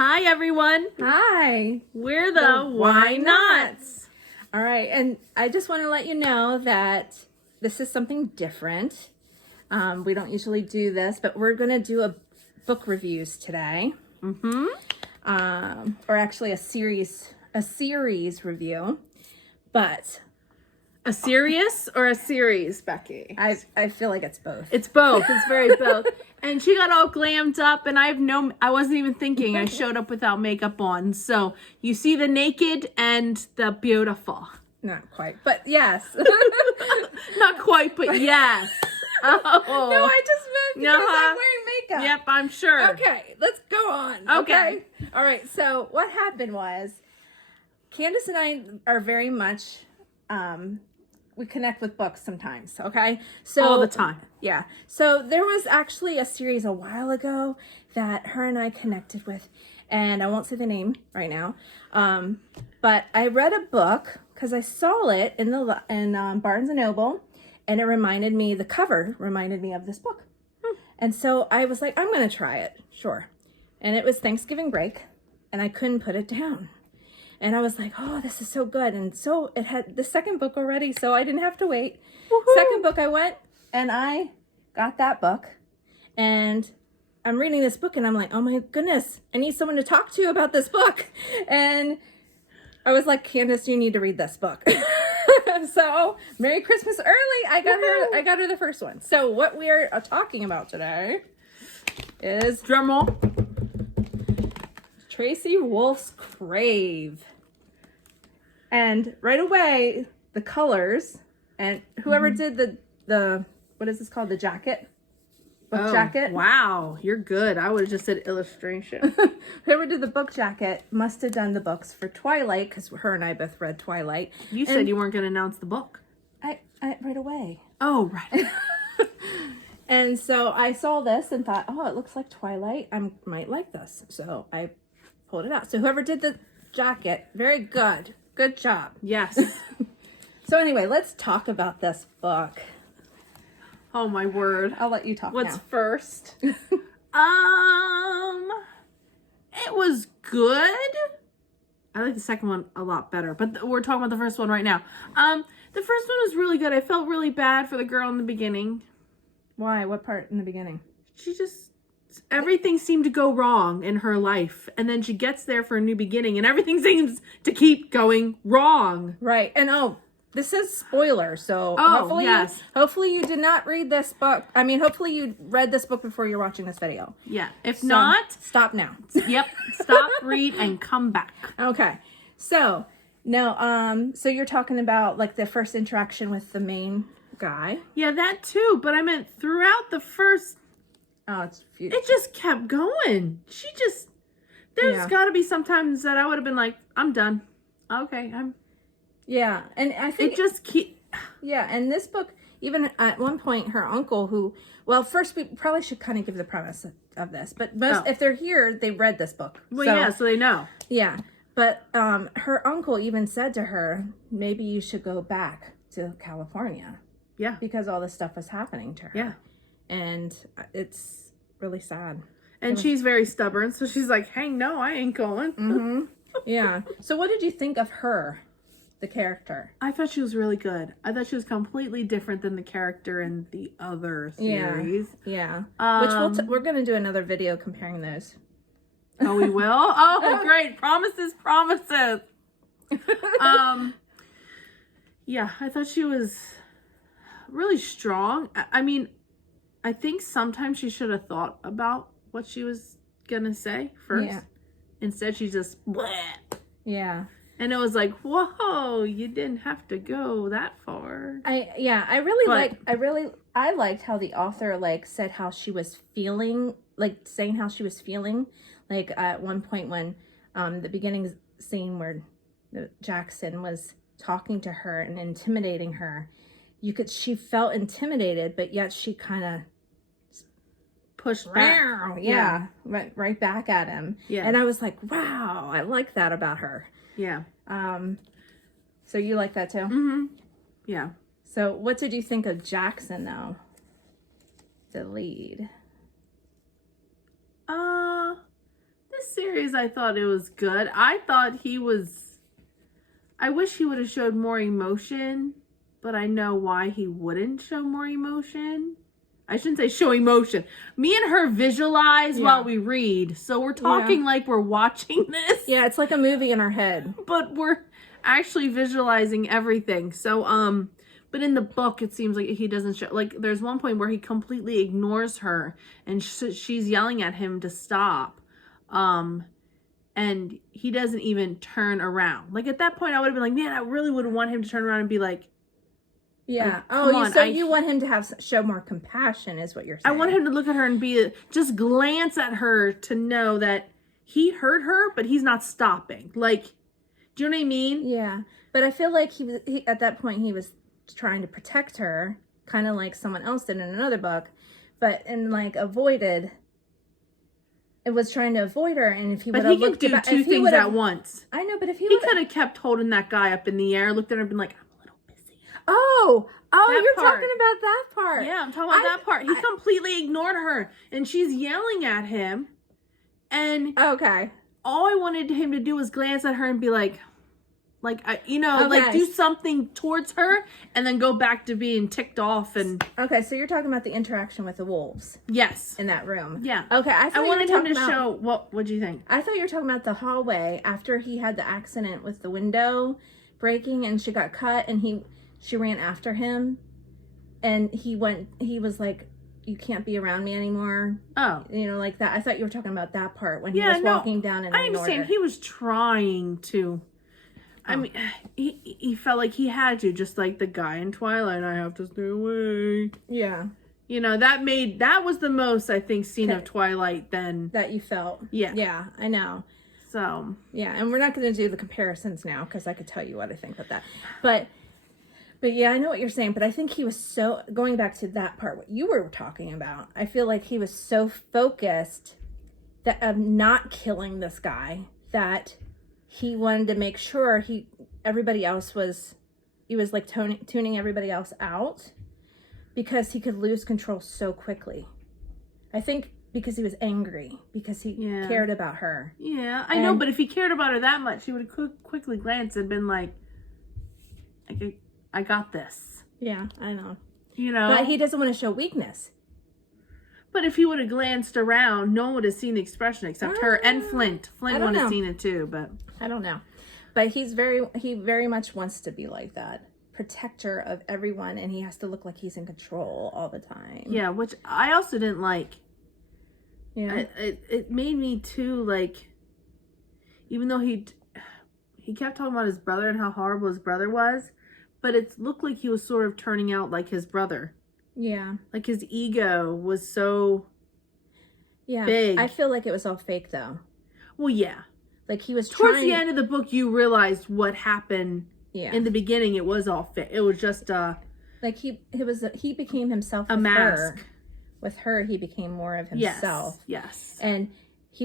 Hi, everyone. Hi. We're the Why Nots. All right. And I just want to let you know that this is something different. We don't usually do this, but we're going to do a book reviews today. Or actually a series review. But A serious or a series, Becky? I feel like it's both. It's both. It's very both. And she got all glammed up, and I wasn't even thinking. I showed up without makeup on. So you see the naked and the beautiful. Not quite, but yes. Not quite, but yes. Oh. No, I just meant because I'm wearing makeup. Yep, I'm sure. Okay, let's go on. Okay. All right, so what happened was, Candace and I are very much, we connect with books sometimes, okay? So All the time. Yeah. So there was actually a series a while ago that her and I connected with, and I won't say the name right now, but I read a book because I saw it in Barnes & Noble, and it reminded me, the cover reminded me of this book. And so I was like, I'm going to try it. Sure. And it was Thanksgiving break, and I couldn't put it down. And I was like, oh, this is so good. And so it had the second book already, so I didn't have to wait. Woo-hoo. Second book, I went and I got that book. And I'm reading this book and I'm like, oh my goodness, I need someone to talk to about this book. And I was like, Candace, you need to read this book. So Merry Christmas early. I got her the first one. So what we are talking about today is, Drum roll, Tracy Wolff's Crave. And right away, the colors, and whoever did the what is this called? The jacket? Book jacket? Wow, you're good. I would have just said illustration. Whoever did the book jacket must have done the books for Twilight, because her and I both read Twilight. You said you weren't going to announce the book. I right away. Oh, right. And so I saw this and thought, oh, it looks like Twilight. I might like this. So I pulled it out. So whoever did the jacket, very good. Good job. Yes. So anyway, let's talk about this book. Oh, my word. I'll let you talk What's now. first? It was good. I like the second one a lot better, but we're talking about the first one right now. The first one was really good. I felt really bad for the girl in the beginning. Why? What part in the beginning? Everything seemed to go wrong in her life, and then she gets there for a new beginning, and everything seems to keep going wrong. Right. And this is spoiler, so hopefully you did not read this book. I mean, hopefully you read this book before you're watching this video. Yeah. If not, stop now. Yep. Stop, read, and come back. Okay. So now, so you're talking about like the first interaction with the main guy. Yeah, that too. But I meant throughout the first. Oh, it's beautiful. It just kept going. There's got to be sometimes that I would have been like, I'm done. Okay, Yeah, and I think it just Yeah, and this book, even at one point, her uncle, first we probably should kind of give the premise of this, but if they're here, they read this book. Well, so they know. Yeah, but her uncle even said to her, maybe you should go back to California. Yeah. Because all this stuff was happening to her. Yeah. And it's really sad. And she's very stubborn, so she's like, hey, no, I ain't going. Mm-hmm. Yeah. So what did you think of her, the character? I thought she was really good. I thought she was completely different than the character in the other series. Yeah. Which we're going to do another video comparing those. Oh, we will? Oh, great. Promises. Yeah, I thought she was really strong. I mean, I think sometimes she should have thought about what she was going to say first. Yeah. Instead, she just bleh. Yeah. And it was like, whoa, you didn't have to go that far. I liked how the author said how she was feeling, saying how she was feeling. Like at one point when the beginning scene where Jackson was talking to her and intimidating her, she felt intimidated, but yet she kind of pushed back. Yeah. Right back at him. Yeah. And I was like, wow, I like that about her. Yeah. So you like that too? Mm-hmm. Yeah. So what did you think of Jackson though? The lead. this series, I thought it was good. I wish he would have showed more emotion, but I know why he wouldn't show more emotion. I shouldn't say show emotion. Me and her visualize while we read. So we're talking like we're watching this. Yeah, it's like a movie in our head. But we're actually visualizing everything. So, but in the book, it seems like he doesn't show. Like, there's one point where he completely ignores her. And she's yelling at him to stop. And he doesn't even turn around. Like, at that point, I would have been like, man, I really would want him to turn around and be like, yeah. You want him to show more compassion is what you're saying. I want him to look at her and just glance at her to know that he hurt her, but he's not stopping. Like, do you know what I mean? Yeah. But I feel like he at that point, he was trying to protect her, kind of like someone else did in another book, it was trying to avoid her, and if he would have looked at two things at once. I know, but if he could have kept holding that guy up in the air, looked at her and been like, Oh, you're part. talking about that part. Yeah, I'm talking about that part. He completely ignored her, and she's yelling at him. And okay, all I wanted him to do was glance at her and be like do something towards her, and then go back to being ticked off. And okay, so you're talking about the interaction with the wolves. Yes, in that room. Yeah. Okay, I wanted him to show what. What do you think? I thought you were talking about the hallway after he had the accident with the window breaking, and she got cut, and she ran after him, and he was like, you can't be around me anymore. Oh. Like that. I thought you were talking about that part when he was walking down and I understand. He was trying to. I mean, he felt like he had to, just like the guy in Twilight, I have to stay away. Yeah. That was the most, I think, scene of Twilight then. That you felt. Yeah. Yeah, I know. So. Yeah, and we're not going to do the comparisons now, because I could tell you what I think about that. But yeah, I know what you're saying, but I think he was so, going back to that part, what you were talking about, I feel like he was so focused of not killing this guy that he wanted to make sure everybody else was like tuning everybody else out, because he could lose control so quickly. I think because he was angry, because he cared about her. Yeah, I know, but if he cared about her that much, he would have quickly glanced and been like, I got this. Yeah, I know. But he doesn't want to show weakness. But if he would have glanced around, no one would have seen the expression except her and Flint. Flint would have seen it too, but I don't know. But he very much wants to be like that, protector of everyone, and he has to look like he's in control all the time. Yeah, which I also didn't like. Yeah, it made me too, like, even though he kept talking about his brother and how horrible his brother was, but it looked like he was sort of turning out like his brother. Yeah. Like, his ego was so big. I feel like it was all fake, though. Well, yeah. Like, he was Towards the end of the book, you realized what happened. Yeah. In the beginning, it was all fake. It was just, like, he became himself a mask. Her. With her, he became more of himself. Yes. And he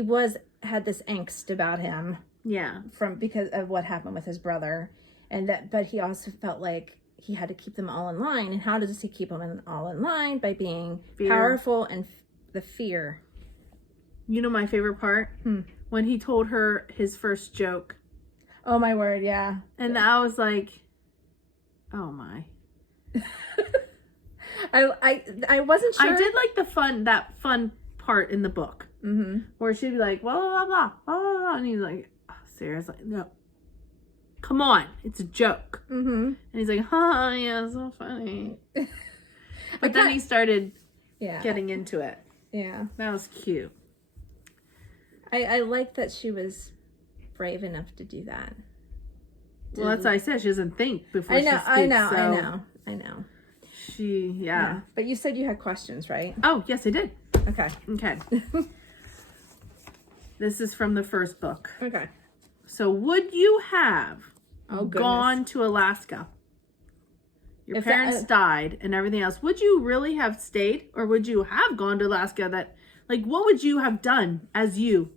had this angst about him. Yeah. Because of what happened with his brother. But he also felt like he had to keep them all in line. And how does he keep them all in line? By being powerful and the fear. You know my favorite part? When he told her his first joke. Oh, my word, yeah. And I was like, oh, my. I wasn't sure. I did like that fun part in the book. Mm-hmm. Where she'd be like, blah, blah, blah, blah, blah, blah. And he's like, oh, seriously? No. Come on, it's a joke. Mm-hmm. And he's like, yeah, so funny. But then he started getting into it. Yeah. That was cute. I like that she was brave enough to do that. Well, that's what I said. She doesn't think before she speaks. I know. Yeah. But you said you had questions, right? Oh, yes, I did. Okay. This is from the first book. Okay. So, would you have gone to Alaska? Your parents died and everything else. Would you really have stayed, or would you have gone to Alaska? What would you have done as you?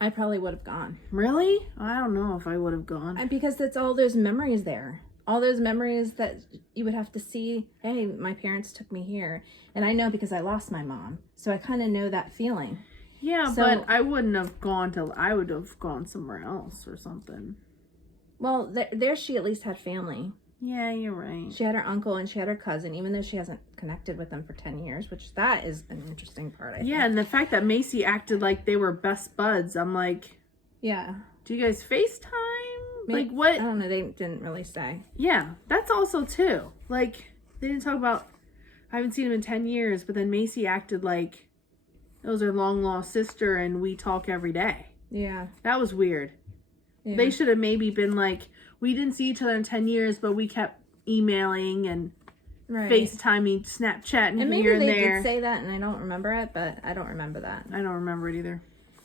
I probably would have gone. Really? I don't know if I would have gone. Because that's all those memories there. All those memories that you would have to see. Hey, my parents took me here. And I know because I lost my mom. So I kind of know that feeling. Yeah, but I wouldn't have gone to, I would have gone somewhere else or something. Well, there she at least had family. Yeah, you're right. She had her uncle and she had her cousin, even though she hasn't connected with them for 10 years, which that is an interesting part, I think. Yeah, and the fact that Macy acted like they were best buds, I'm like, yeah. Do you guys FaceTime? Maybe, like, what? I don't know, they didn't really say. Yeah, that's also, too. Like, they didn't talk about, I haven't seen him in 10 years, but then Macy acted like it was her long-lost sister and we talk every day. Yeah. That was weird. Yeah. They should have maybe been like, we didn't see each other in 10 years, but we kept emailing and FaceTiming, Snapchatting and here and there. Maybe they did say that, and I don't remember it, but I don't remember that. I don't remember it either.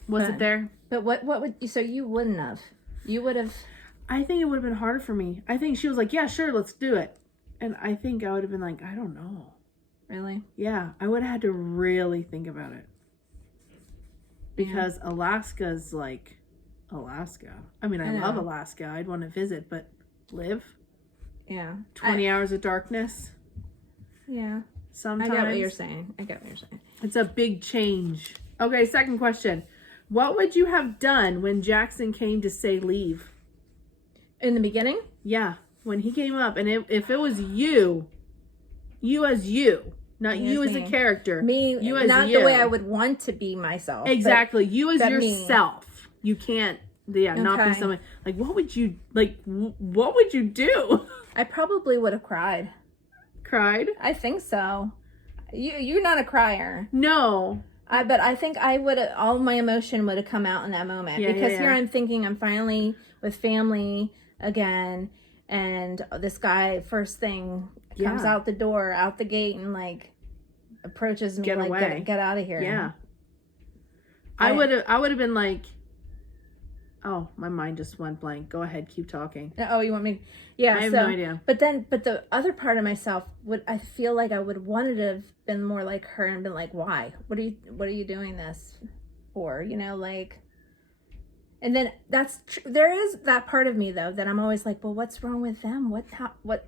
Was it there? But what would you? So you wouldn't have? You would have? I think it would have been harder for me. I think she was like, "Yeah, sure, let's do it," and I think I would have been like, "I don't know." Really? Yeah, I would have had to really think about it because Alaska's like Alaska. I mean, I love Alaska. I'd want to visit, but live. Yeah. 20 hours of darkness. Yeah. Sometimes. I get what you're saying. It's a big change. Okay, second question. What would you have done when Jackson came to say leave? In the beginning? Yeah. When he came up, and if it was you as you, not you as a character. Me, you as not you. the way I would want to be myself. Exactly. You as yourself. Me. You can't, not be someone. Like, what would you do? I probably would have cried. Cried? I think so. You're not a crier. No. But I think I would have, all my emotion would have come out in that moment. Because here I'm thinking I'm finally with family again. And this guy, first thing, comes out the door, out the gate, and like approaches me, get out of here. Yeah. I would have been like, oh, my mind just went blank. Go ahead, keep talking. Oh, you want me? Yeah, I have no idea. But the other part of myself I feel like I would wanted to have been more like her and been like, why? What are you doing this for? And then there is that part of me though that I'm always like, well, what's wrong with them? What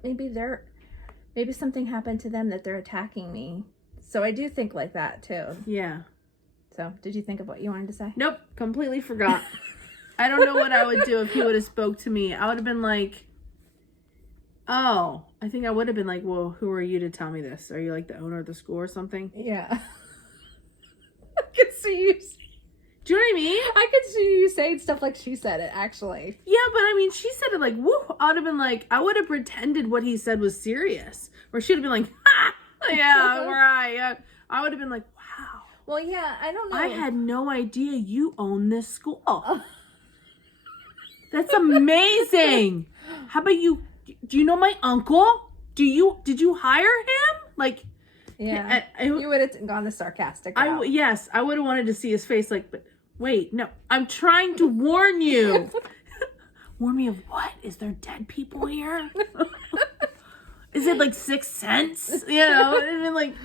maybe something happened to them that they're attacking me. So I do think like that too. Yeah. So did you think of what you wanted to say? Nope, completely forgot. I don't know what I would do if he would have spoke to me. I would have been like, oh, I think I would have been like, well, who are you to tell me this? Are you like the owner of the school or something? Yeah. I could see you. Do you know what I mean? I could see you saying stuff like she said it, actually. Yeah, but I mean, she said it like, woo. I would have been like, I would have pretended what he said was serious. Or she'd have been like, ha! Yeah, right. I would have been like, wow. Well, yeah, I don't know. I had no idea you own this school. That's amazing. How about you? Do you know my uncle? Did you hire him? Like, yeah, you would have gone the sarcastic route. Yes, I would have wanted to see his face. Like, but wait, no, I'm trying to warn you. Warn me of what? Is there dead people here? Is it like Sixth Sense? And then like,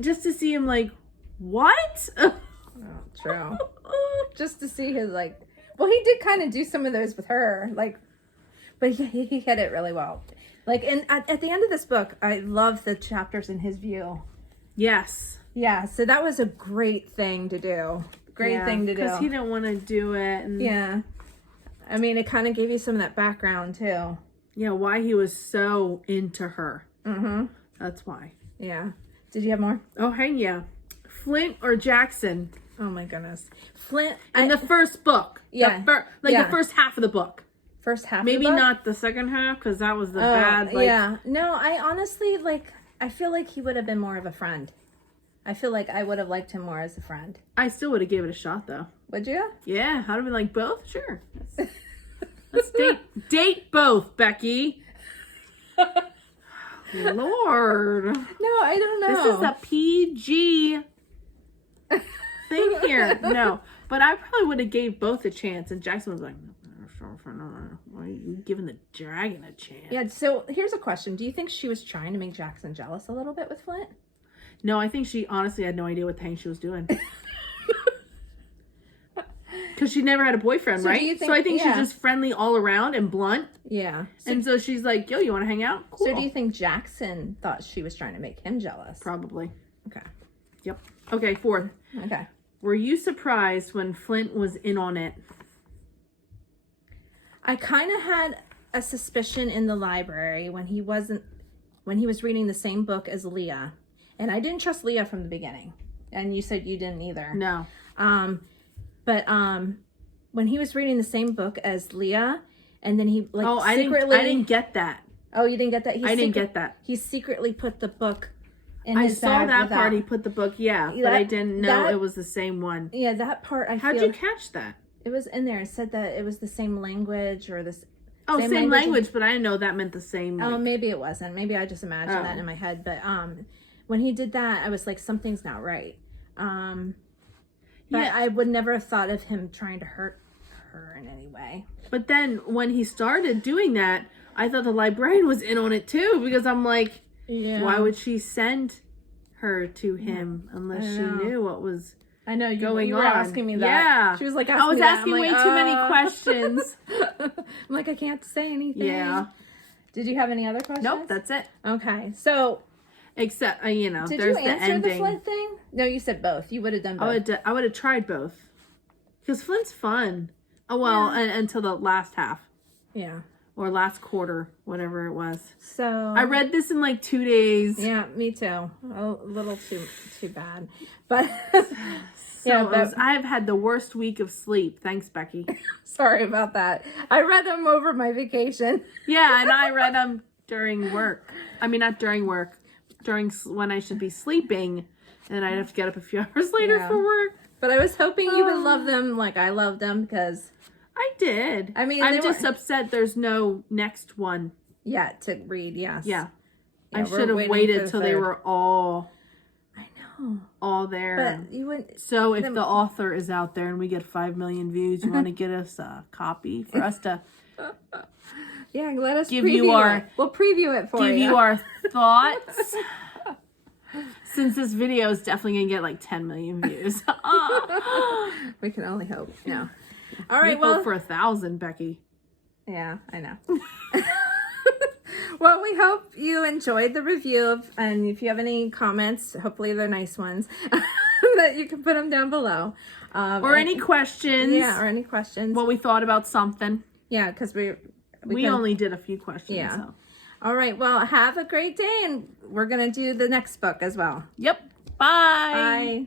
just to see him like, what? Oh, true. Just to see his like. Well, he did kind of do some of those with her, like, but he hit it really well. Like, and at the end of this book, I love the chapters in his view. Yes. Yeah, so that was a great thing to do. Great thing to do. Because he didn't want to do it. And yeah. I mean, it kind of gave you some of that background, too. Yeah, why he was so into her. Mm-hmm. That's why. Yeah. Did you have more? Oh, hey, yeah. Flint or Jackson? Oh my goodness. Flint. In the first book. Yeah. The first half of the book. First half Maybe of the book? not the second half, because that was the bad. Like, yeah. No, I honestly, I feel like he would have been more of a friend. I feel like I would have liked him more as a friend. I still would have gave it a shot, though. Would you? Yeah. I'd have been like, both? Sure. Let's date both, Becky. Lord. No, I don't know. This is a PG thing here. No. But I probably would have gave both a chance. And Jackson was like, no. Why are you giving the dragon a chance? Yeah, so here's a question. Do you think she was trying to make Jackson jealous a little bit with Flint? No, I think she honestly had no idea what the hell she was doing. Because she never had a boyfriend, so right? So I think she's just friendly all around and blunt. Yeah. And so she's like, yo, you want to hang out? Cool. So do you think Jackson thought she was trying to make him jealous? Probably. Okay. Yep. Okay, fourth. Okay. Were you surprised when Flint was in on it? I kind of had a suspicion in the library when he was reading the same book as Leah. And I didn't trust Leah from the beginning. And you said you didn't either. No. But when he was reading the same book as Leah, and then he I didn't get that. Oh, you didn't get that? I didn't get that. He secretly put the book in his bag. I saw that part. He put the book, but I didn't know it was the same one. Yeah, that part How'd you catch that? It was in there. It said that it was the same language or this. Oh, same language, but I didn't know that meant the same. Oh, maybe it wasn't. Maybe I just imagined that in my head. But when he did that, I was like, something's not right. But I would never have thought of him trying to hurt her in any way. But then when he started doing that, I thought the librarian was in on it too, because I'm like, why would she send her to him unless she knew what was going you on? were asking me that. Yeah. She was like, I was asking way too many questions. I'm like, I can't say anything. Yeah. Did you have any other questions? Nope, that's it. Okay, so. Except, did there's you the answer ending. the Flint thing? No, you said both. You would have done both. I would have tried both. Because Flint's fun. Oh, well, until the last half. Yeah. Or last quarter, whatever it was. So. I read this in like 2 days. Yeah, me too. A little too bad. But. I've had the worst week of sleep. Thanks, Becky. Sorry about that. I read them over my vacation. Yeah, and I read them during work. I mean, not during work. During when I should be sleeping, and I'd have to get up a few hours later for work. But I was hoping you would love them like I loved them, because I did. I mean, I'm just upset there's no next one yet to read. Yes. Yeah. I should have waited till they were all. I know. All there. But you wouldn't. So if the author is out there and we get 5 million views, you want to get us a copy for us to. Yeah, let us give you our. We'll preview it for you. Give you our thoughts. Since this video is definitely gonna get like 10 million views. We can only hope. Yeah. All right. Well, for 1,000, Becky. Yeah, I know. Well, we hope you enjoyed the review, and if you have any comments, hopefully they're nice ones, that you can put them down below. Or any questions. Yeah, or any questions. What we thought about something. Yeah, because we only did a few questions. Yeah. So. All right. Well, have a great day, and we're going to do the next book as well. Yep. Bye. Bye.